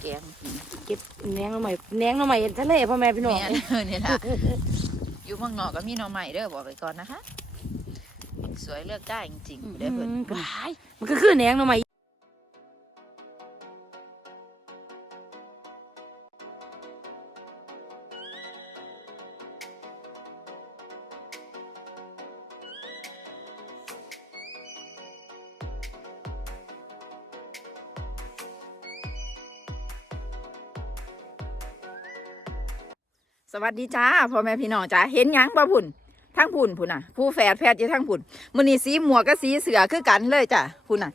แกงกินเก็บแหนงหน่อไม้แหนงหน่อไม้ทะเลพ่อแม่พี่น้อง แม่นนี่ล่ะ อยู่เมืองนอกก็มีหน่อไม้เด้อบอกไว้ก่อนนะคะ สวยเลือกได้จริงๆเด้อเพิ่นว้ายมันก็คือแหนงหน่อไม้ วัสดีจ้าพ่อแม่พี่น้องจ้าเห็นยังบ่พุ่นทั้งพุ่นพุ่นน่ะ ผู้แฝดแพทที่ทั้งพุ่นมือนี้สีหมวกกับสีเสือคือกันเลยจ้ะพุ่นน่ะ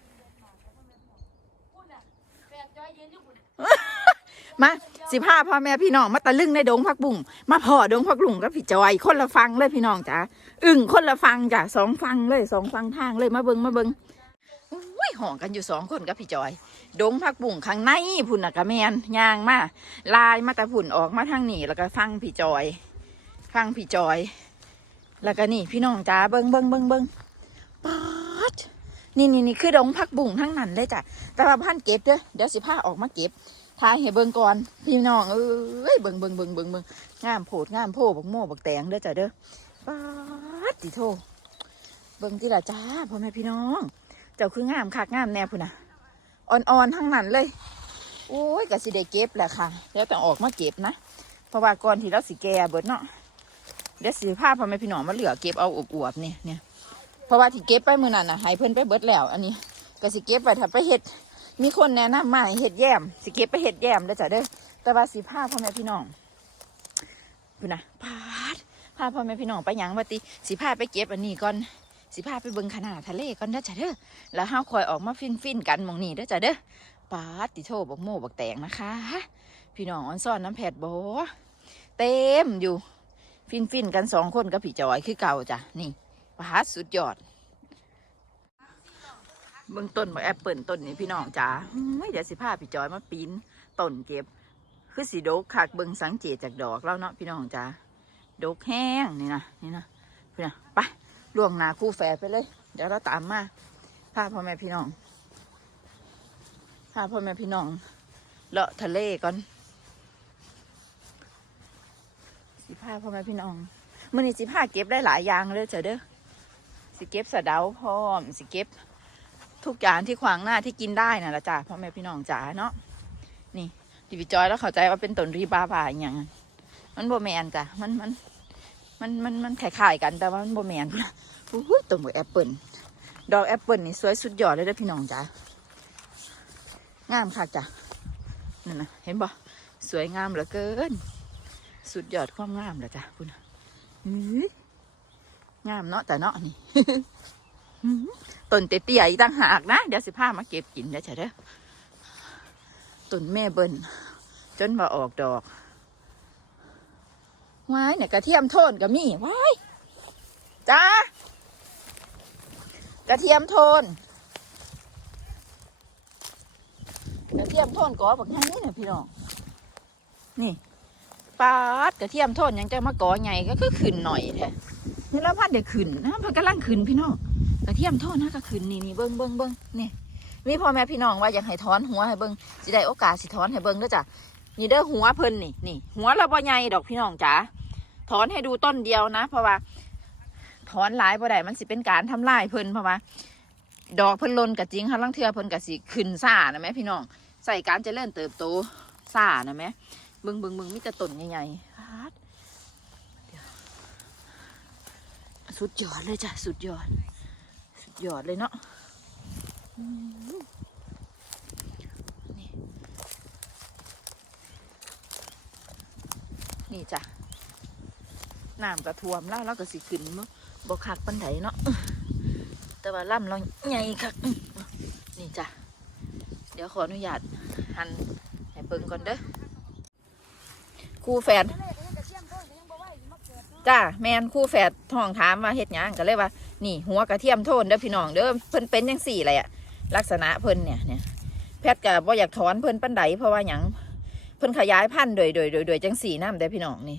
มาสิพาพ่อแม่พี่น้องมาตะลึงในดงพักบุ่งมาพ่อดงพักลุงกับพี่จอยคนละฟังเลยพี่น้องจ้าอึ่งคนละฟังจ้ะสองฟังเลยสองฟังทางเลยมาเบิงมาเบิงอุ้ย ห่องกันอยู่สองคนกับพี่จอย ดงพักบุ่งข้างในพุ่นน่ะกะแมนย่างมาลายมาต่พุ่นออกมาทางนี้แล้วก็ฟังพี่จอย ฟังพี่จอย แล้วก็นี่พี่น้องจ้าเบิ้งเบิ้งเบิ้งเบิ้งป๊าดนี่นี่นี่คือดงพักบุ่งทั้งนั้นเลยจ้ะแต่ว่าพันเก็บเด้อเดี๋ยวสิพาออกมาเก็บทายให้เบิ่งก่อนพี่น้องเอ้ยเบิ่งเบิ่งเบิ่งเบิ่งเบิ่งงามโผดงามโพบักโม่บักแตงเด้อจ้ะเด้อป๊าดติโทเบิ่งที่ละจ้าพ่อแม่พี่น้อง เจ้าคืองามคักงามแน่พุ่นน่ะอ่อนๆทั้งนั้นเลยโอ้ยก็สิได้เก็บแหละค่ะแล้วแต้ออกมาเก็บนะเพราะว่าก่อนที่เราสิแก่เบิดเนาะเดี๋ยวสิพาพ่อแม่พี่น้องมาเหลือเก็บเอาอวบๆนี่ยเนี่ยเพราะว่าที่เก็บไปมือนั้นน่ะให้เพิ่นไปเบิดแล้ว อันนี้ก็สิเก็บไปถ้าไปเฮ็ดมีคนแนะนำมาเห็ดแยมสิเก็บไปเห็ดแยมเด้อจ้ะเด้อแต่ว่าสิพาพ่อแม่พี่น้องพูนะพาดพาพ่อแม่พี่น้องไปยังว่าติสิพาไปเก็บอันนี้ก่อน สิพาไปเบิ่งขนาดทะเลก่อนเด้อจ้ะเด้อแล้วห้าคอยออกมาฟินฟินๆกันมองนี้เด้อจ้ะเด้อปาติโทบักโมบักแตงนะคะ พี่น้องออนซ่อนน้ำแผดโบเต็มอยู่ ฟินฟินๆกันสองคนกับพี่จอยคือเก่าจ้ะนี่ปาสุดยอดเบื้องต้นบอกแอปเปิลต้นนี้พี่น้องจ๋าไม่เดี๋ยวสิพาพี่จอยมาปีนต้นเก็บ คือสีโดกคักเบิ่งสังเกตจากดอกแล้วเนาะพี่น้องจ๋าโดกแห้งนี่นะนี่นะพี่นะไป ล่วงหนาคู่แฝดไปเลย เดี๋ยวเราตามมาพาพ่อแม่พี่น้องพาพ่อแม่พี่น้องเลาะทะเลก่อนสิพาพ่อแม่พี่น้องมื่อนี้สิพาเก็บได้หลายอย่างเลยเจ้าเด้อสิเก็บสะเดาพร้อมสิเก็บทุกอย่างที่ขวางหน้าที่กินได้น่ะละจ้าพ่อแม่พี่น้องจ๋าเนาะนี่ดิวิจอยแล้วเข้าใจว่าเป็นต้นรีบาบาอย่างนั้นมันโบแมนจ้ะมันมัน มันมันมันคล้ายๆกันแต่ว่ามันโบแมนนะอุ้ต้นบักแอปเปิลดอกแอปเปิลนี่สวยสุดยอดเลยเด้อพี่น้องจ๋างามค่ะจ้ะนั่นนะเห็นบ่สวยงามเหลือเกิน สุดยอดความงามเลยจ้ะพุ่นน่ะอื้องามเนาะแต่เนาะนี่ต้นเตี้ยๆต่างหากนะ เดี๋ยวสิพามาเก็บกินเดี๋ยวเฉยเด้อต้นแม่เบิ้นจนว่าออกดอก ว้ายเนี่ยกระเทียมโทนก็มีว้ายจ้ากระเทียมโทนกระเทียมโทนก่อบักงนี่เนี่ยพี่น้องนี่ปาดกระเทียมโทนยังจะมาก่อใหญ่ก็คือขึ้นหน่อยแท้นี่แล้วพันเดี๋ยวขึ้นนะมันกำลังขึ้นพี่น้องกระเทียมทอดนะก็ขึ้นนี่นี่เบิ้งเบิ้งเบิ้งนี่มีพ่อแม่พี่น้องว่าอยากให้ถอนหัวให้เบิ้งสิได้โอกาสสิถอนให้เบิ้งด้อจ้ะ นี่เด้อหัวเพิ่นนี่นี่หัวเราบ่ใหญ่ดอกพี่น้องจ๋าถอนให้ดูต้นเดียวนะ เพราะว่าถอนหลายบ่ได้มันสิเป็นการทำลายเพิ่นเพราะว่า ดอกเพิ่นลนกับจริงค่ะลังเทือเพิ่นก็สิขึ้นซ่านะแม่พี่น้องใส่การเจริญเติบโตซ่านะแม่เบิ้งเบิ้งเบิ้งมีแต่ต้นใหญ่ๆฟายวสุดยอดเลยจ้ะสุดยอด สุดยอดเลยเนาะอืมนี่ นี่จ้ะน้ำกระท่วมแล้วแล้วก็สิขึ้นบ่บกคักปันไดเนาะแต่ว่าล่ำเราใหญ่คักนี่จ้ะเดี๋ยวขออนุญาตหันให้เบิ่งก่อนเด้อครู่แฟนจ้าแมนคู่แฝดท้องถามว่าเฮ็ดหยังก็เลยว่า นี่หัวกระเทียมโทนเด้อพี่น้องเด้อเพิ่นเป็นจังสี่เลยอะลักษณะเพิ่นเนี่ยเนี่ยแพทย์ก็บ่อยากถอนเพิ่นปันใดเพราะว่าหยัง พิ่นขยายพันธุ์โดยโดยโดยโดยจังสีน้ำเด้พี่น้องนี่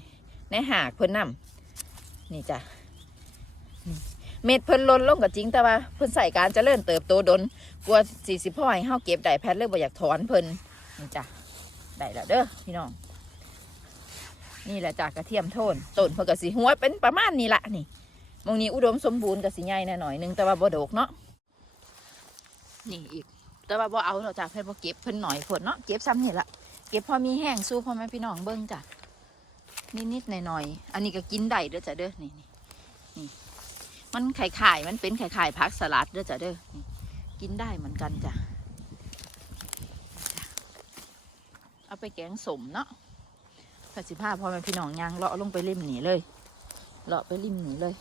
ในหากเพิ่นน้ำนี่จ้ะเม็ดเพิ่นล้นลงก็จริงแต่ว่า เพิ่นใส่การจะเริญเติบโตดนกลัวสี่สิบพ่อให้เฮาเก็บได้แพทย์เลยบ่อยากถอนเพิ่นนี่จ้ะได้แล้วเด้อพี่น้อง นี่แหละจากกระเทียมโทนต้นเพื่อกสิหัวเป็นประมาณนี้ละนี่มองนี้อุดมสมบูรณ์กับสิใหญ่แน่หน่อยหนึงแต่ว่าบ่ดกเนาะนี่อีก แต่ว่าบ่เอาเราจากเพิ่นบ่เก็บเพิ่นหน่อยผลเนาะเก็บซ้ำนี่ละ เก็บพอมีแห้งสู้พ่อแม่พี่น้องเบิ่งจ้ะนิดๆหน่อยๆอันนี้ก็กินได้เด้อจ้ะเด้อนี่นี่นี่มันไข่ไข่มันเป็นไข่ไข่ผักสลัดเด้อจ้ะเด้อกินได้เหมือนกันจ้ะเอาไปแกงสมเนาะกสิภาพพอแม่พี่น้องยางเลาะลงไปริมหนีเลยเลาะไปริมหนีเลย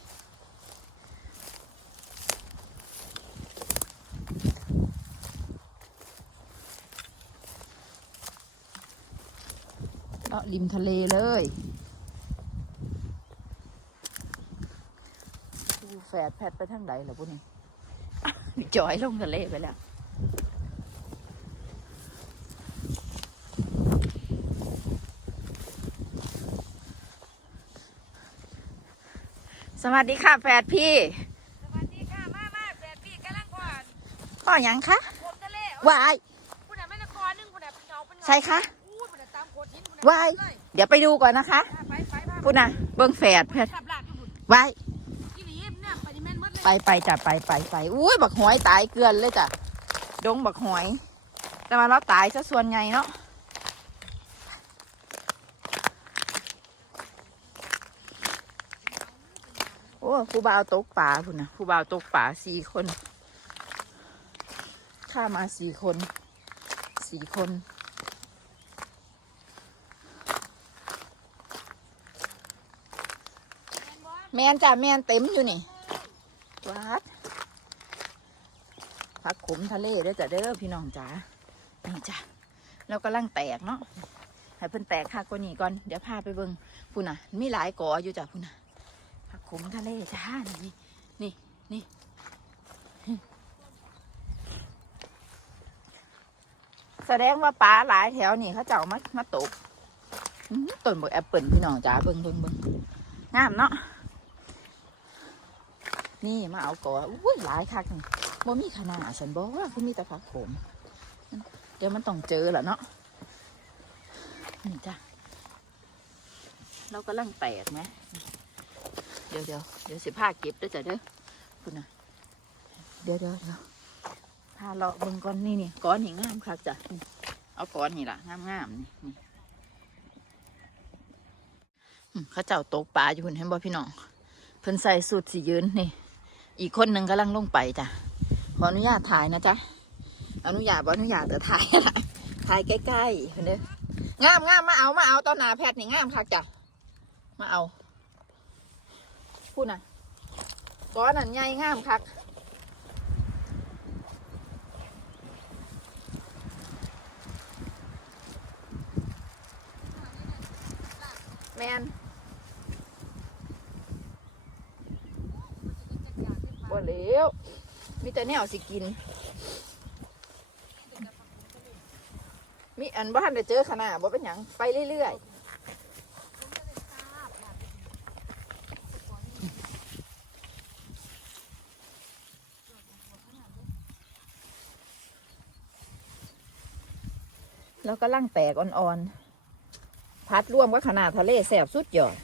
เลาะ ริมทะเลเลยดูแฝดแพทไปทางใดเหรอพวกนี้จอยลงทะเลไปแล้วสวัสดีค่ะแฝดพี่ สวัสดีค่ะมามาแปดปีกำลังก่อนพ่อหยังคะผมทะเลวายคุณน่ะแม่นครนึงคุณน่ะเป็นเงาเป็นเงาใช่คะอู้คุณน่ะตามโคตรหินคุณน่ะวายเดี๋ยวไปดูก่อนนะคะไปไปไปพูดนะเบิ้งแฝดแพทขับลากอยู่บุญวายอีหลีเนี่ยไปนี่แม่นหมดเลยไปไปจ้ะไปไปไปอุ้ยบักหอยตายเกลือนเลยจ้ะดงบักหอย แต่ว่าเราตายซะส่วนใหญ่เนาะโอ้ผู้บ่าวตกป่าพุ่นนะผู้บ่าวตกป่าสี่คนข้ามาสี่คนสี่คน แมนจ้ะแมนเต็มอยู่นี่วัดผักขมทะเลเด้อจ้ะเด้อพี่น้องจ๋านี่จ้ะเรากำลังแตกเนาะให้เพิ่นแตกค่ะกว่านี้ก่อนเดี๋ยวพาไปเบิ่งพุ่นน่ะ มีหลายกออยู่จ้ะพุ่นน่ะผักขมทะเลจ้านี่นี่นี่แสดงว่าปลาหลายแถวนี่เขาเจ้ามามาตกต้นบักแอปเปิลพี่น้องจ๋าเบิ่งเบิ่งเบิ่งงามเนาะ นี่มาเอาก่ออุ้ยหลายคักนี่บ่มีขนาดฉันบอกว่าคือมีแต่ผักโขมเดี๋ยวมันต้องเจอแหละเนาะนี่จ้ะเรากำลังแตกไหมเดี๋ยวเดี๋ยวเดี๋ยวสิผ้าเก็บด้วยจ้ะเด้อคุณน่ะเดี๋ยวเดี๋ยวเดี๋ยวพาเลาะเบิ่งก้อนนี่นี่ก้อนนี่งามคักจ้ะเอาก้อนนี่ล่ะงามงามนี่นี่อืมเขาเจ้าตกปลาอยู่เห็นบ่พี่น้องเพิ่นใส่สูทสียืนนี่ อีกคนหนึ่งกำลังลงไปจ้ะ ขออนุญาตถ่ายนะจ๊ะ อนุญาตบอนุญาตแต่ถ่ายอะไร ถ่ายใกล้ๆเนเด้องามงามมาเอามาเอาตอนหนาแพทย์นี่งามคักจ้ะ มาเอา พูดนะก้อนนั่นใหญ่งามคักแมน บ่เหลวมี แต่แนวสิกิน มีอันบ้านได้เจอขนาดบ่เป็นหยังไปเรื่อยๆ แล้วก็ล่างแตกอ่อนๆ พัดร่วมก็ขนาดทะเลแสบสุดยอด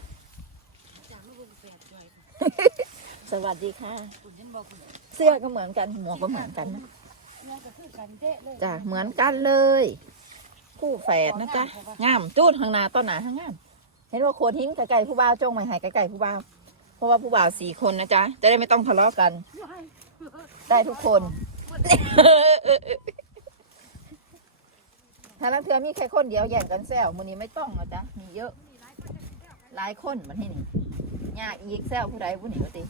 สวัสดีค่ะ คุณเห็นบอกคุณ สื้อก็เหมือนกันหมวกก็เหมือนกันนะจ้ะเหมือนกันเลย คู่แฝดนะจ๊ะงามจูดทางหนาต้นหนาทั้งงามเห็นว่าโคทิ้งไก่ผู้บ่าวจ้องไม่หายไก่ไก่ผู้บ่าวเพราะว่าผู้บ่าวสี่คนนะจ๊ะจะได้ไม่ต้องทะเลาะกัน ได้ทุกคนถ้าลังเทือมีแค่คนเดียวแย่งกันแซวมือนี้ไม่ต้องนะจ๊ะมีเยอะหลายคนมันที่นี่ยากอีกแซวผู้ใดผู้หนึ่งก็ติ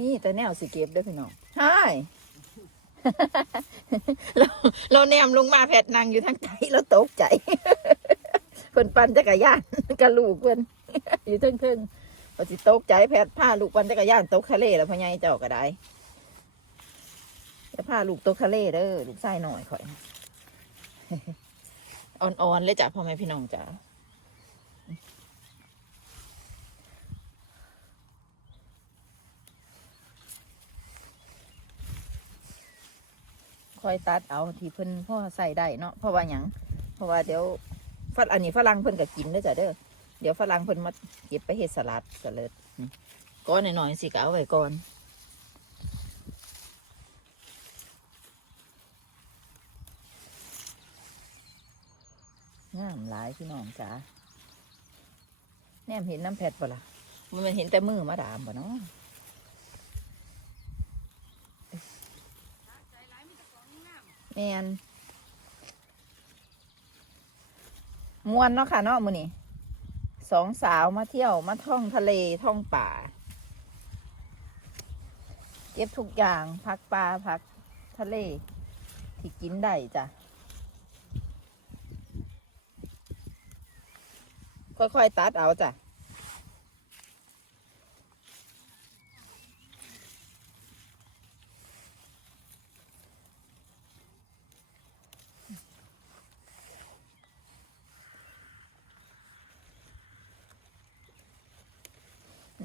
นี่แต่แนวสิเก็บเด้วยพี่น้องใช่เราเราแนมลงมาแผดนางอยู่ทางใจเราตกใจเพิ่นปั่นจักรยานกับลูกเพิ่นอยู่เทึ่งทึ่งๆพอสิตกใจแผดพาลูกปั่นจักรยานตกทะเลแล้วพ่อใหญ่เจ้าก็ได้จะพาลูกตกทะเลเด้อลูกชายหน่อยข่อยอ่อนๆเลยจ้ะพ่อแม่พี่น้องจ้ะ อยตัดเอาที่เพิ่นพ่อใส่ได้เนาะเพราะว่าหยังเพราะว่าเดี๋ยวฝรั่งอันนี้ฝรั่งเพิ่นก็กินด้อจ้ะเด้อเดี๋ยวฝรั่งเพิ่นมาเก็บไปเฮ็ดสลัดสลัดนี่ก้อนหน่อยๆสิก็เอาไว้ก่อนงามหลายพี่น้องจ๋าแนมเห็นน้ำแพดปะล่ะมันเห็นแต่มือมาดามปะเนาะ ใจร้ายมีแต่ของงาม แมนมวนเนาะค่ะเนาะมือนี้สองสาวมาเที่ยวมาท่องทะเลท่องป่า เก็บทุกอย่างพักปลาพักทะเล ที่กินได้จ้ะค่อยๆตัดเอาจ้ะ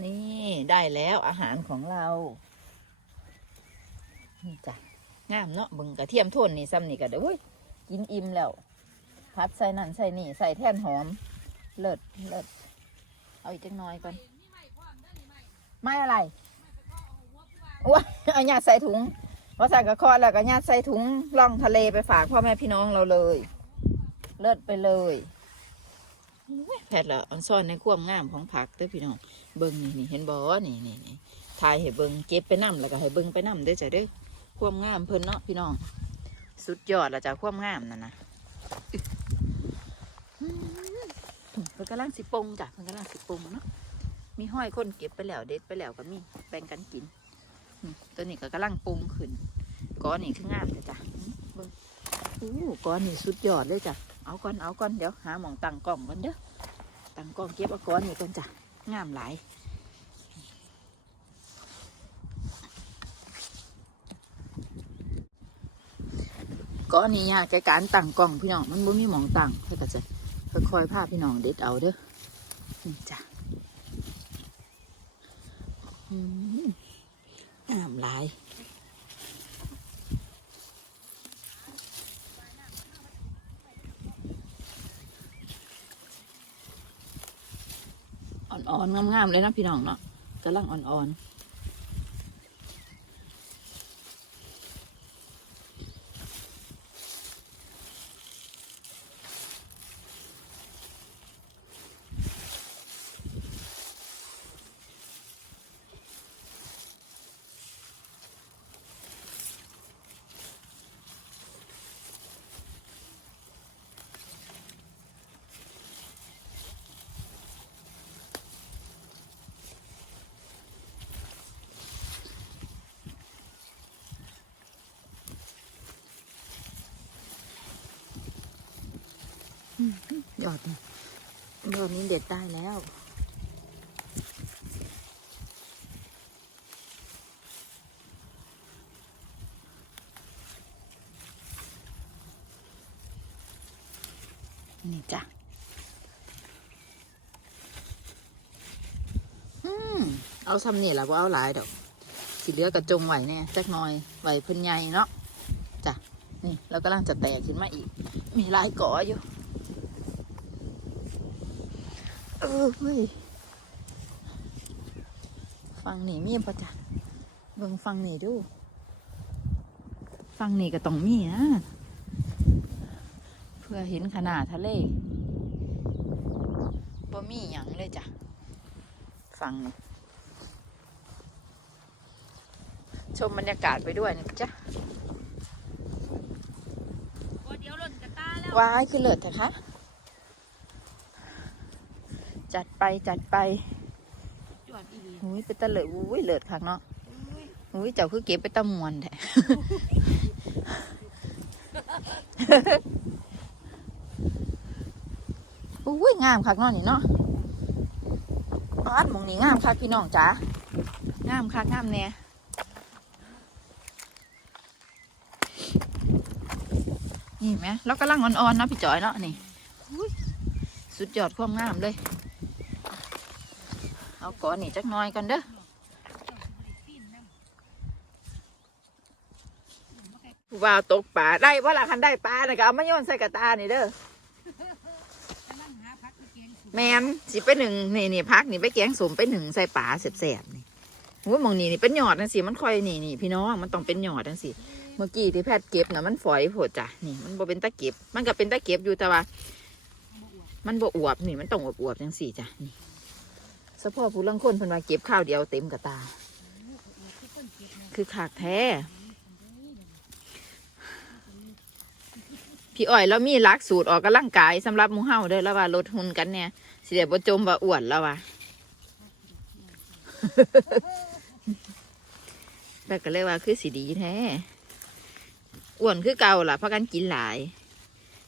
นี่ได้แล้วอาหารของเรา นี่จ้ะงามเนาะบึงกระเทียมโทนนี่ซ้ำนี่ก็เด้อเว้ยกินอิ่มแล้ว พัดใส่นั่นใส่นี่ ใส่แท่นหอม เลิศเลิศเอาอีกจังน้อยก่อนไม่อะไรว้าว้ายเอาญาตใส่ถุงพอใส่กระคอแล้วก็ญาตใส่ถุงล่องทะเลไปฝากพ่อแม่พี่น้องเราเลย เลิศไปเลย แพทย์ละอันซ่อนในความงามของผักเด้อพี่น้องเบิ้งนี่นี่เห็นบ่นี่นี่นี่ถ่ายให้เบิ้งเก็บไปนํแล้วก็ให้เบิ้งไปนํเด้อจ้ะเด้อความงามเพิ่นเนาะพี่น้อง สุดยอดละจ้ะความงามนั่นนะเพิ่นกำลังสิปงจ้ะเพิ่นกำลังสิปงเนาะมีห้อยคนเก็บไปแล้วเด็ดไปแล้วก็มีแบ่งกันกินตัวนี้ก็กำลังปรุงขึ้นก้อนนี่คืองามเลยจ้ะเบิ่งอู้ก้อนนี่สุดยอดเลยจ้ะ เอาก่อนเอาก่อนเดี๋ยวหาหมองตั้งกล่องก่อนเด้อตั้งกล่องเก็บเอาก้อนนี่ก่อนจ้ะงามหลายก้อนนี้ยากแกการตั้งกล่องพี่น้องมันบ่มีหมองตั้งเพื่อก็จะค่อยๆพาพี่น้องเด็ดเอาเด้อจ้ะอืมงามหลายอ่อนๆ งามๆเลยนะพี่น้องเนาะกำลังอ่อนๆ ยอดนี่ยอดนี้เด็ดได้แล้ว นี่จ้ะอืมเอาซ้ำนี่แหละว่าเอาหลายดอกสิเหลือกระจงไหวแน่จักน่อยไหวเพิ่นใหญ่เนาะจ้ะนี่เรากำลังจะแตกขึ้นมาอีก มีลายก่ออยู่ เออเฮ้ยฟังนี่มีปะจ๊ะเบิ่งฟังนี่ดู ฟังนี่ก็ต้องมีนะเพื่อเห็นขนาดทะเลบ่มีหยังเลยจ้ะฟังนี่ชมบรรยากาศไปด้วยนะจ๊ะบ่เดี๋ยวหล่นกระตาแล้ววายคือเลิศเถอะคะ จัดไปจัดไปจวดอีหลีอุ้ยเป็นตะเลิศอุ้ยเลิศคักเนาะอุ้ยเจ้าคือเก็บไปตะมวนแท้อุ้ยงามคักเนาะนี่เนาะอ้อนหมองนี่งามคักพี่น้องจ๋างามคักงามแน่นี่เห็นไหมเรากำลังอ่อนๆเนาะพี่จอยเนาะนี่อุ้ยสุดยอดความงามเลยเอา ก่อนนี่จักน้อยกันเด้อผู้บ่าวตกปลาได้ว่าละคันได้ปลานะก็เอามาโยนใส่กระตานี่เด้อแมนสิไปหนึ่งนี่นี่พักนี่ไปแกงสมไปหนึ่งใส่ปลาแสบๆนี่โอ้ยหมองนี่นี่เป็นหยอดจังสิมันค่อยนี่นี่พี่น้องมันต้องเป็นหยอดจังสิเมื่อกี้ที่แพทย์เก็บนะมันฝอยโผดจ้ะนี่ มันบ่เป็นตะเก็บ มันก็เป็นตะเก็บอยู่แต่ว่า มันบ่อวบนี่มันต้องอวบอวบจังสิจ้ะนี่ สะพ่อผู้ลังคนเพิ่นว่าเก็บข้าวเดียวเต็มกระตา คือขากแท้ พี่อ้อยแล้วมีหลักสูตรออกกำลังกายสำหรับมูเฮาเด้อแล้วว่าลดหุ่นกันเนี่ยสิเดี๋ยวบ่จมว่าอ้วนแล้วว่ะแต่ก็เลยว่าคือสีดีแท้อ้วนคือเก่าล่ะเพราะกันกินหลาย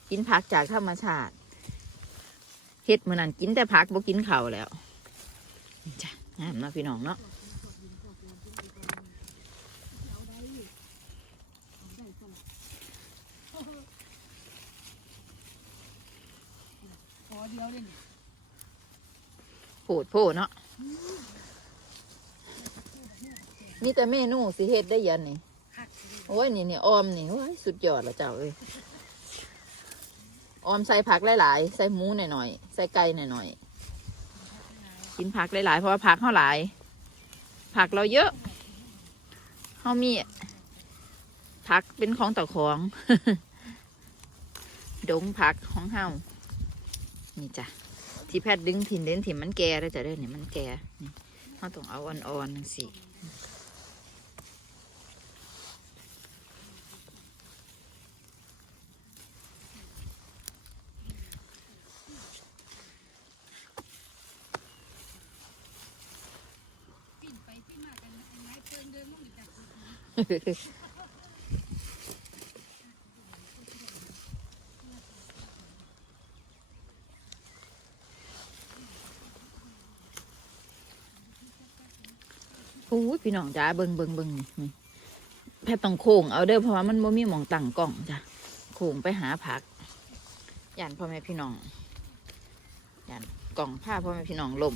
กินผักจากธรรมชาติเฮ็ดมื้อนั้นกินแต่ผักบ่กินข้าวแล้ว นี่จ้ะงามเนาะพี่น้องเนาะขอเดียวเลยโผดโผเนาะมีแต่เมนูสิเฮ็ดได้ยันนี่โอ้ยนี่นี่ออมนี่โอ้ยสุดยอดละเจ้าเอ้ยออมใส่ผักหลายๆ ใส่หมูหน่อยๆ ใส่ไก่หน่อยๆ กินผักหลายๆเพราะว่าผักเขาหลาย ผักเราเยอะเขามีผักเป็นของต่อของ ดงผักของเฮานี่จ้ะที่แพทย์ดึงถิ่นเด่นถิ่นมันแก่แล้วจะได้เนี่ยมันแก่นี่เขาต้องเอาอ่อนๆสิ ปิ้นไปปิ้นมากันไม้เพิ่งเดินมุ่งจาก โอ้ยพี่น้องจ้าเบิงเบิงเบิงนี่แพทย์ต้องโค้งเอาเด้อเพราะว่ามันบ่มีหมองตั้งกล้องจ้ะโค้งไปหาผักย่านพ่อแม่พี่น้องย่าน กล่องผ้าพ่อแม่พี่น้องลม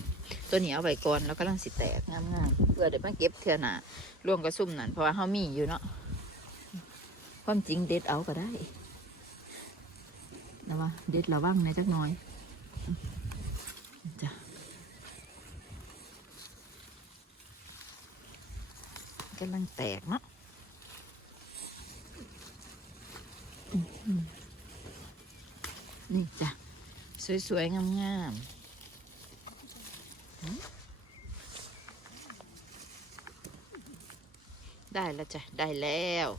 ตัวนี้เอาไว้ก่อนแล้วก็ลังสิแตกงามๆเพื่อเดี๋ยวมาเก็บเทื่อหนาร่วมกระซุ่มนั่นเพราะว่าเฮามีอยู่เนาะความจริงเด็ดเอาก็ได้นะว่าเด็ดระวังในอยจักน่อยจ้ะกำลังแตกเนาะนี่จ้ะ สวย ๆ งาม ๆ ได้แล้วจ้ะ ได้แล้ว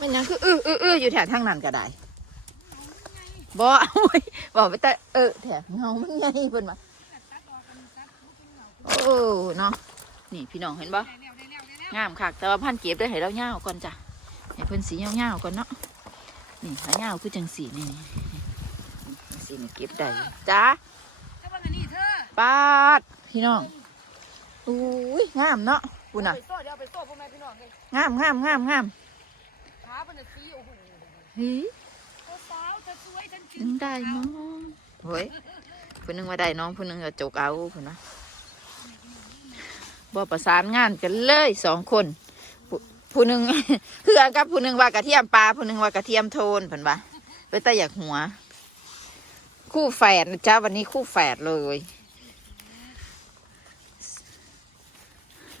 มันยังคืออื้ออื้ออื้ออยู่แถวทางนั้นก็ได้บ่โอ้ยบอกไปแต่เออแถวเงามันไงเพิ่นว่าโอ้เนาะนี่พี่น้องเห็นปะงามคักแต่ว่าพันเก็บได้ให้เราเงาก่อนจ้ะให้เพิ่นสีเงาวๆก่อนเนาะนี่หาเงาคือจังสีนี่ นี่นี่สีนี่เก็บได้จ้าถ้าว่าอันนี้เธอปาดพี่น้องอุ้ยงามเนาะคุณน่ะไปโซ่เดี๋ยวไปโซ่พ่อแม่พี่น้องเลยงามงามงามงามขาเป็นสีโอ้โหเฮ้ยสาวจะสวยฉันจรินึงได้เนาะเฮ้ยผู้หนึงว่าได้น้องผู้หนึงก็จกเอาผู้นะบ่ประสานงานกันเลยสองคนผู้หนึ่งเพื่อกับผู้หนึ่งว่ากระเทียมปลาผู้หนึ่งว่ากระเทียมโทนเพิ่นว่าไปแต่อยากหัว คู่แฝดนะจ้าวันนี้คู่แฝดเลย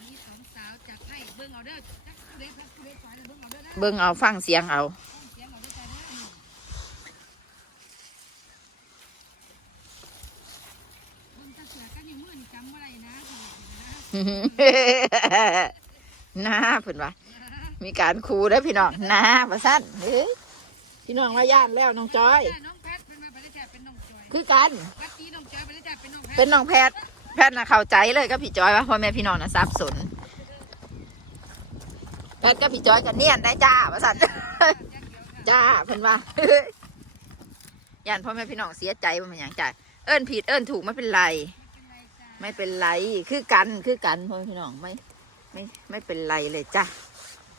มีสองสาวจากให้เบิ่งเอาเด้อจักผู้ใดพักผู้ใดฝ่ายเบิ่งเอาเด้อนะเบิ่งเอาฟังเสียงเอาเสียงเอาเด้อจ้าเด้อเบิ่งตาเสือกันอยู่มื้อนี่จำบ่ได้นะน้าเพิ่นว่ามีการคูได้อพี่น้องน้าประสั้นเฮ้ยพี่น้องว่าย่านแล้วน้องจอย คือกันกัตีน้องจอยไปได้แท้เป็นน้องแพทเป็นน้องแพทย์แพทย์นะเข้าใจเลยก็พี่จอยว่าพ่อแม่พี่น้องนะสับสนแพทย์ก็พี่จอยกันเนียนได้จ้าประสันจ้าเพิ่นว่าย่านพ่อแม่พี่น้องเสียใจว่ามันหยังจ้าเอิ้นผิดเอิ้นถูกไม่เป็นไร ไม่เป็นไรคือกันคือกันพ่อแม่พี่น้องไม่ ไม่ไม่เป็นไรเลยจ้า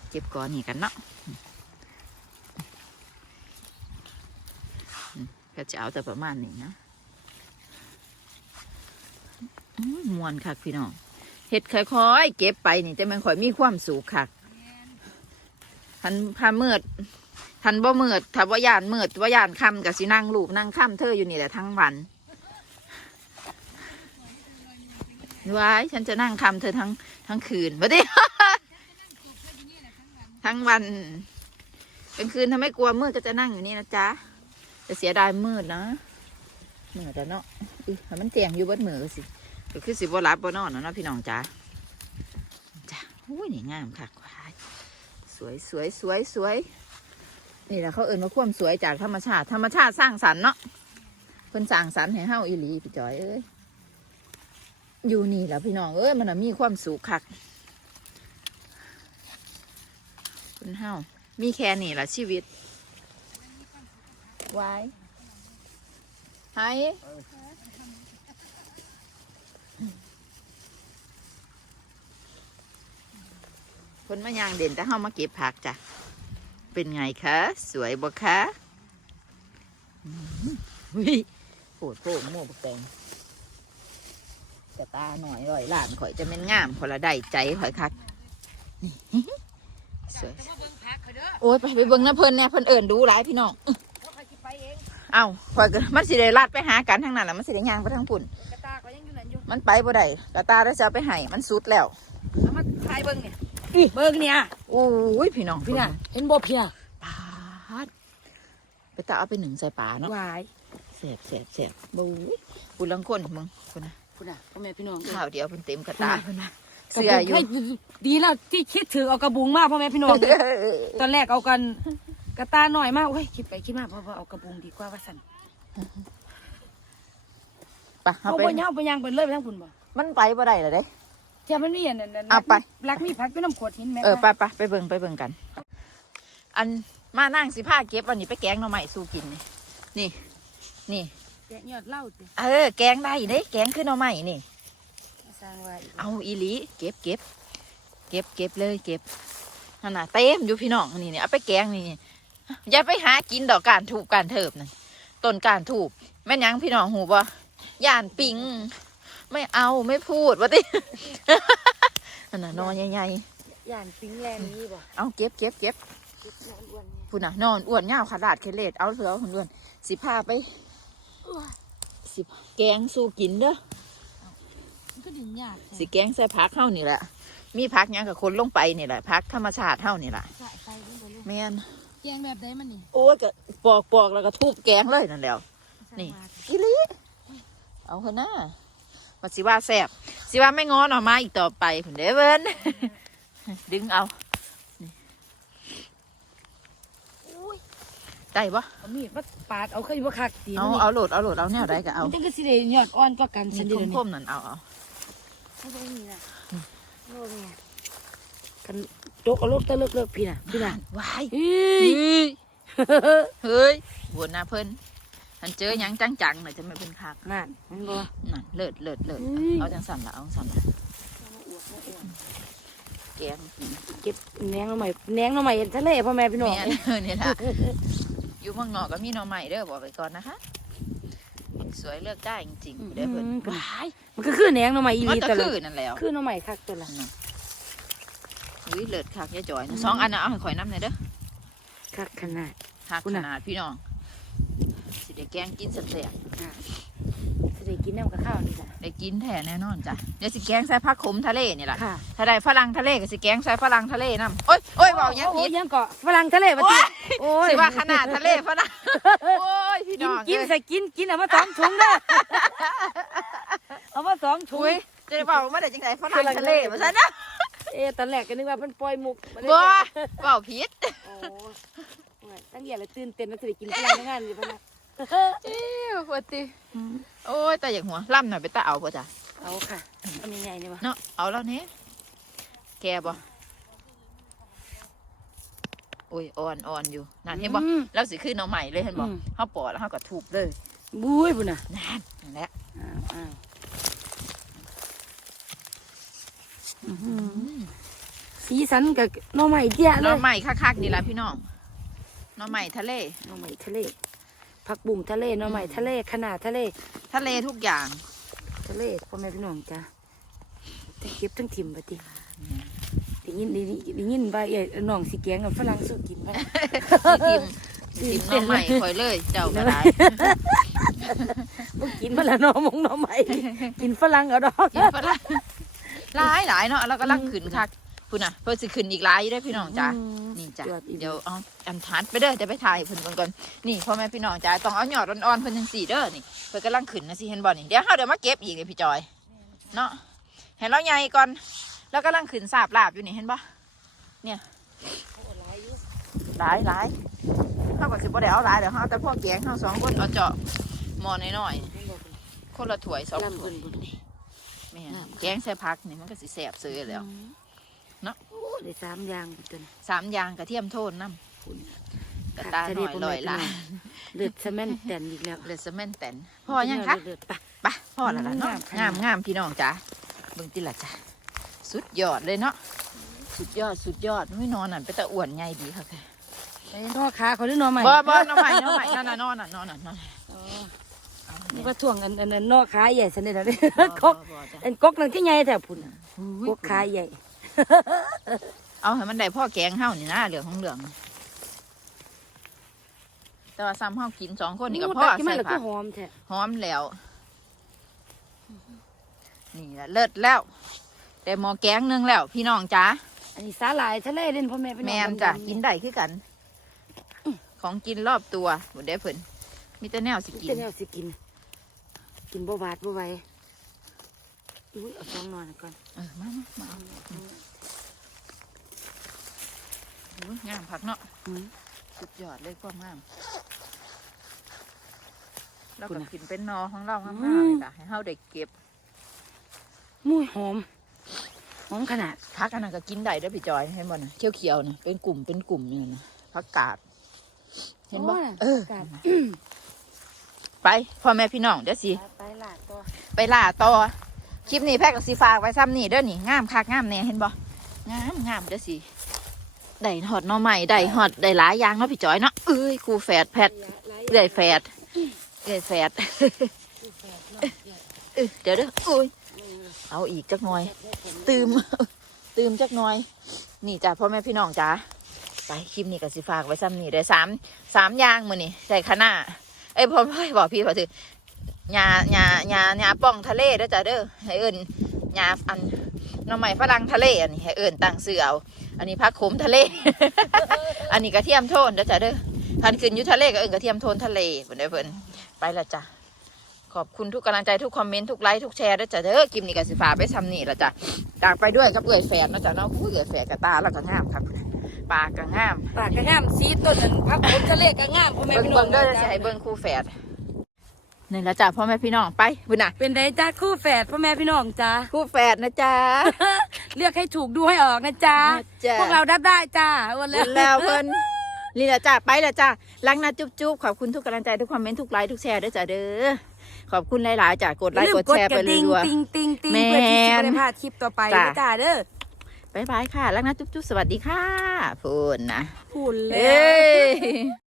เก็บก่อนนี่กันเนาะอืม ก็จะเอาแต่ประมาณนี้นะมวนค่ะพี่น้องเห็ดค่อยๆเก็บไปนี่จะมันค่อยมีความสุขค่ะทันพามืดทันบ่มืดถ้าว่ายานมืดว่ายานค่ำกับสินั่งลูกนั่งค่ำเธออยู่นี่แหละทั้งวันว้ายฉันจะนั่งค่ำเธอทั้งทั้งคืนมาดิทั้งวันกลางคืนถ้าไม่กลัวมืดก็จะนั่งอยู่นี่นะจ๊ะ จะเสียดายมืดนะมืดแล้วเนาะอือให้มันแจงอยู่เบิดมือสิก็คือสิบวรับบ่นอนเนาะเนาะพี่น้องจ้าจ้าโอ้ยนี่งามค่ะควายสวยสวยสวยสวยนี่แหละเขาเอิ้นว่าความสวยจากธรรมชาติ ธรรมชาติสร้างสรรค์เนาะเพิ่นสร้างสรรค์ให้เฮาอีหลีพี่จอยเอ้ยอยู่นี่แหละพี่น้องเอ้ยมันนะมีความสุขคักเพิ่นเฮามีแค่นี้แหละชีวิต ไว้ไฮคนมายางเด่นแต่เฮามาเก็บผักจ้ะ เป็นไงคะ สวยบ่คะอืมวิโผดโผดโม่บกแตงจะตาหน่อยร่อยหลานข่อยจะเป็นงามคนละได้ใจข่อยคักนี่สวยจะมาเบิ่งพักเขาเด้อโอ้ยไปไปเบิ่งน้ำเพิ่นแน่เพิ่นเอิ่นดูหลายพี่น้อง เองเอ้าข่อยก็มันสิได้ลาดไปหากันทางนั้นแหละมันสิได้ย่างไปทางปุ่น กระตาก็ยังอยู่นั่นอยู่มันไปบ่ได้กระตาได้จะเอาไปให้มันสุดแล้วเอามาถ่ายเบิ่งเนี่ยเบิ่งเนี่ยโอ้ยพี่น้องพี่น่ะเห็นบ่พี่น่ะปาดไปตาเอาไปหนึ่งใส่ป่าเนาะวายแสบแสบแสบบูยบุญลังคนมึงคนนะคุณน่ะพ่อแม่พี่น้องข้าวเดียวเป็นเต็มกระตาเพิ่นนะเสืเสื้ออยู่ดีแล้วที่คิดถือเอากระบุงมาพ่อแม่พี่น้อง ตอนแรกเอากัน กระตาหน่อยมากโอ้ยคิดไปคิดมาเพราะว่าเอากระบุงดีกว่าว่าสันไปเอาเขาไปบ่ย่างไปย่างไปเลยไปทั้งคุณบ่มันไปบ่ได้เลยเด้ เจ้ามันมีอันนั้นนั้นเอาไป รักมีพักอยู่น้ำขวดหินแม่เออไปไปไปเบิ่งไปเบิ่งกัน อันมานั่งสิผ้าเก็บวันนี้ไปแกงหน่อไม้สู้กินนี่นี่ นี่ แกะยอดเหล้าสิเออ แกงได้เด้แกงขึ้นหน่อไม้นี่ สร้างไว้เอาอีหลีเก็บเก็บเก็บเก็บเลยเก็บนั่นน่ะเต็มอยู่พี่น้องนี่นี่เอาไปแกงนี่ อย่าไปหากินดอกการถูกการเถิบนั่นต้นการถูกแม่นยังพี่น้องหูบ่ย่านปิง ไม่เอาไม่พูดว่าตินั่นน่ะนอนใหญ่ย่านปิงแลนนี้บ่ๆเอาเก็บเก็บเก็บคิดนอนอ้วนเนี่ยพูดน่ะนอนอ้วนยาวขนาดเคเลดเอาเสือหุ่นอ้วนสิพาไปสิแกงสู้กินเด้อมันก็ดินยากสิแกงใส่พักเท่านี่แหละ มีพักหยังกับคนลงไปนี่แหละพักธรรมชาติเท่านี่แหละใส่ใส่ลงไปเลยแม่น แกงแบบใดมันนี่โอ้ยก็ปอกปอกแล้วก็ทุบแกงเลยนั่นแหล้วนี่กิลิเอาเถอะนะมาสิว่าแสบสิว่าไม่งอนออกมาอีกต่อไปผุนเด้อเบิ้นดึงเอานี่ได้ปะเอามีดมาปาดเอาเคยบ่คักตีเอามันนี่เอาโหลดเอาโหลดเอาแนวได้ก็เอามันจังก็สิได้ยอดอ่อนก็กันนี่สันเดียวคนี่มๆนั่นเอาเอาเขาบ่มีน่ะโลกเนี่ยกัน โตกเอาลูกตะเลิกเลิกพี่น่ะพี่น่ะวายเฮ้ยเฮ้ยบวนหน้าเพิ่นทันเจอหยังจังๆหน่อยจะไม่เป็นคักนั่นมันบ่นั่นเลิศเลิศเลิศเฮ้ยเอาจังสั่นละเอาจังสั่นละแกงกินเก็บแหนงหน่อใหม่แหนงหน่อใหม่ทะเลพ่อแม่พี่น้องแม่นเออนี่ล่ะอยู่เมืองนอกก็มีหน่อใหม่เด้อบอกไปก่อนนะคะสวยเลือกได้จริงๆเด้อเพิ่นว้ายมันก็คือแหนงหน่อใหม่อีหมันลีก็ตะละคือนั่นแหล้วคือหน่อใหม่คักตัวละ อุ้ยเลิศคักยายจอยนะสองอันนะเอาให้ข่อยน้ำหน่อยเด้อคักขนาด คักคุณขน่ะนาดพี่น้องสิได้แกงกินแซ่บสิได้กินน้ำกับข้าวนี่ล่ะๆได้กินแท้แน่นอนจ้ะเดี๋ยวสิแกงใส่ผักขมทะเลนี่แหละค่ะถ้าได้ฝรั่งทะเลก็สิแกงใส่ฝรั่งทะเลน้ำโอ้ยโอ้ยเบาหยังโอ้ผิดยังเกาะฝรั่งทะเลปะโอ้ติยโอ้ยสิว่าขนาดทะเลฝรั่งโอ้ยพี่กิน้นองกินเอ้ยใส่กินกินเอามาสองถุงเด้อเอามาสองถุงอุ้ยจะได้บอกว่าได้จังไดฝรั่งทะเลมาซะนะ เอ๊ะตอนแรกก็นึกว่ามันปล่อยมุกมันได้บ่แต่เบาผิดโอ้ยตั้งใหญ่เลยตื่นเต้นแล้วจะได้กินฝรั่งในงานอยู่พะนะอิ้วปวดติโอ้ยแต่อย่างหัวล่ำหน่อยไปตาเอาป่ะจ้ะเอาค่ะทำยังไงเนี่ยวะเนาะเอาแล้วเนี้แกบ่โอ้ยอ่อนอ่อนอยู่นั่นเห็นบ่อืมแล้วสิขึ้นเอาใหม่เลยเห็นบ่อืมเฮาปอดแล้วเฮาก็ทุบเลยบุ้ยบุญน่ะนั่นนั่นแหละอ้าวอ้าว สีสันกับหน่อใหม่เจี๊ยะหเลน้อยใหม่คักๆนี่ล่ะพี่น้องหน้อใหม่ทะเลหน่อใหม่ทะเลผักบุ่มทะเลหน่อใหม่ทะเลขนาดทะเล ทะเลทุกอย่างทะเลพ่อแม่พี่น้องจ้ะทั้งเก็บทั้งถิ่มไปติได้ยินได้ยินได้ยินว่าเอ้ยน้องสิแกงกับฝรั่งสู้กินบ่ล่ะสิทิมสิทิมน้องใหม่คอยเลย เจ้าก็ได้บ่กินบ่ละน้องมงน้องใหม่ กินฝรั่งเอาดอก กินฝรั่ง หลายหลายเนาะแล้วก็ลังขึ้นคักพุ่นน่ะเพิ่นสิขึ้นอีกหลายอยู่เด้อพี่น้องจ้า นี่จ้ะยอดอีกเดี๋ยวเอาอันทานไปเด้อจะไปถ่ายเพิ่นก่อนก่อนนี่พ่อแม่พี่น้องจ้าต้องเอาหยอดอ่อนๆเพิ่นจังสี่เด้อนี่เพิ่นกำลังขึ้นนะสิเห็นบ่นี่เดี๋ยวเฮาเดี๋ยวมาเก็บอีกเลยพี่จอยเนาะเห็นเราใหญ่ก่อนแล้วกำลังขึ้นสาบลาบอยู่นี่เห็นบ่เนี่ยหลายหลายเฮาก็สิบ่ได้เอาหลายเดี๋ยวเฮาเอาแต่พวกแกงเฮาสองคนเอาเจาะหม้อน้อยๆคนละถ้วยสองลำถ้วเพิ่ยนพุ่น แม่นแกงใส่ผักนี่มันก็สิแซ่บซื้อแล้ว เนาะ โอ้ได้สามอย่างพุ่นตัวนี้สามอย่างกระเทียมโทนน้ำกระตาหน่อยลอยละเลือดสะแม่นแตนอีกแล้วเลสเมนแตนพ่อยังคะเลือดปะ ไปพ่อและล่ะเนาะงามงามงามพี่น้องจ้ะเบิ่งติละจ้ะสุดยอดเลยเนาะสุดยอดสุดยอดไม่นอนนั่นไปแต่อ้วนใหญ่ดีค่ะแก ไอ้นอขาเขาหรือหนอใหม่ บ่บ่น้องใหม่น้องใหม่นั่นน่ะนอนน่ะนอนน่ะนอนน่ะ อ๋อ เอา นี่ เนี่ย ว่าถ่วงอันอันอันนอขาใหญ่สันเด็ดเลยบ่กกบ่จ้ะอันกกนั่นก็ใหญ่แต่พุ่นน่ะอุ้ยกกขาใหญ่ เอาให้มันได้พ่อแกงเฮานี่นะเหลืองของเหลือง แต่ว่าซ้ำเฮากินสองคนนี่ก็พ่อตักขึ้นมาใส่แล้วผัก็กหอมแท้หอมแล้ว นี่แหละเลิศแล้วแต่หมอแกงหนึงแล้ว พี่น้องจ้าอันนี้สาหร่ายทะเลเล่นพ่อแม่พี่น้แมองนจ้ะดำๆกินได้คือกัน ของกินรอบตัวหมดได้อเพิ่นมีแต่แนวสิกินเป็นแนวสิกิน กินบ่หวาดบ่ไหวอุ้ยเอาสองหนอนก่อนเออมามามาเอาอุ๊ยงามผักเนาะอืมสุดยอดเลยความงามแล้วก็กินเป็นนอของเรางามๆเลยจ้ะให้เฮาได้เก็บ มุ้ยหอมหอมขนาดพักอันนั้นก็กินได้เด้อพี่จอยเห็นบ่นะเขียวเขียวๆนะเป็นกลุ่มเป็นกลุ่มนี่นะพักกาด เห็นบ่โยเออกัดไปพ่อแม่พี่น้องเดี๋ยวสิ ไปลาตัวไปล่าต่อคลิปนี้แพ็กกับสีฝากไว้ซ้ำนี่เด้อนี่งามคักงามแน่เห็นบ่งามงามเด้อสิได้หอดหน่อใหม่ได้หอดได้หลายอย่างเนาะพี่จอยเนาะเอ้ยครูแฝดแพทเอื้อยแฝดเอื้อยแฝดเออเดี๋ยวเด้ออุ้ยเอาอีกจักหน่อย ตืมตืมจักหน่อย นี่จ้ะพ่อแม่พี่น้องจ้าไปคลิปนี้กับสิฝากไว้ซ้ำนี่ได้สามสามอย่างมือนี่ใส่ขนาเอ้ยพ่อพ่อบอกพี่พอถือ หญ้าหญ้าหญ้าหญ้าป้องทะเลเด้อจ้ะเด้อให้เอิ้นหญ้าอันหน่อไม้ฝรั่งทะเลอันนี้ให้เอิ้นตั้งชื่อเอาอันนี้ผักขมทะเล อันนี้กระเทียมโทนเด้อจ้ะเด้อทันขึ้นอยู่ทะเลก็เอิ้นกระเทียมโทนทะเลเพิ่นได้อเพิ่นไปละจ้ะขอบคุณทุกกำลังใจทุกคอมเมนต์ทุกไลค์ทุกแชร์เด้อจ้ะเด้อกิมนี่ก็สิฝากไปซ้ำนี่ละจ้ะจากไปด้วยกับเอื้อยแฝดเนาะจ้ะเนาะอุ้ยเอื้อยแฝดกับตาแล้วก็งามครับปากก็งามปากก็งามสีต้นอันพักผลทะเลก็งามพ่อแม่เบิ่งพี่น้อเบิ่งงเด้อจะให้เบิ่งคู่แฝด นี่ละจ้ะพ่อแม่พี่น้องไปบุญน่ะเป็นไดจ้าคู่แฝดพ่อแม่พี่น้องจ้าคู่แฝดนะจ๊ะ เลือกให้ถูกดูให้ออกนะจ้านะจ๊ะพวกเรารับได้จ้าวันบุญแล้วเพิ่นนี่แหละจ้ะไปแล้วจ้ะรักนะจุ๊บจุ๊บขอบคุณทุกกำลังใจทุกคอมเมนต์ทุกไลค์ทุกแชร์ด้วยจ้ะเด้อขอบคุณหลายๆจ้ะกดไลค์กดแชร์ไปอย่าลืมเรื่อยกดกระดิ่งติงติงติงแม่นเพื่อที่จะไม่ได้พลาดคลิปต่อไปจ้ะ นะจ้าเด้อๆบ๊ายบายค่ะรักนะจุ๊บจุ๊บสวัสดีค่ะพูนนะพูดเลเอ้ยย